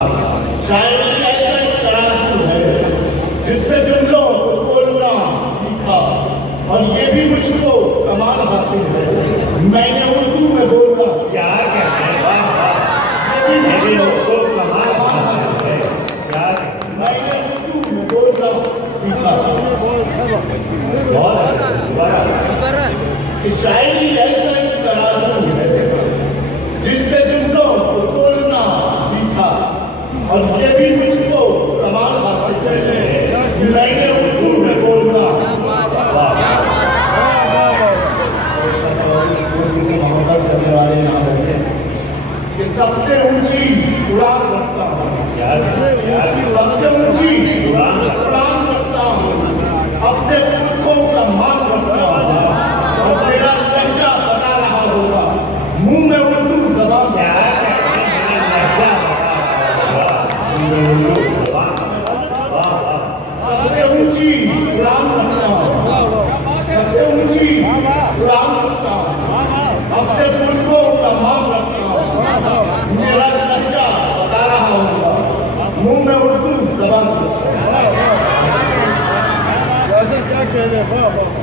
शायरी ऐसा एक तराजू है जिसमें जुमलों को तोलना सीखा और ये भी मुझको कमाल हासिल है। मैंने उर्दू में बोलना क्या कहते हैं, वाह वाह, ये भी ये भी मुझको मुझको कमाल हासिल है। क्या मैंने उर्दू में बोलना सीखा। बहुत अच्छा, दोबारा। कि शायरी ऐसा एक तराजू है जिसमें जुमलों को तोलना सीखा और ये भी मुझको कमाल हासिल है। मैंने उर्दू में बोलना मोहब्बत करने वाले यहाँ बैठे कि सबसे ऊंची उड़ान रखता हूँ, सबसे ऊंची उड़ान रखता हूँ, अपने पुरखों का मान रखता हूँ और तेरा लहजा बता रहा होगा मुंह में उर्दू जबान क्या कहते हैं, मेरा लहजा वाह वाह, सबसे ऊंची उड़ान रखता हूँ, सबसे ऊंची उड़ान रखता हूँ, अपने पुरखों का मान रखता हूँ, मेरा लहजा बता रहा होगा मुंह में उर्दू जबान क्या कह रहे हैं?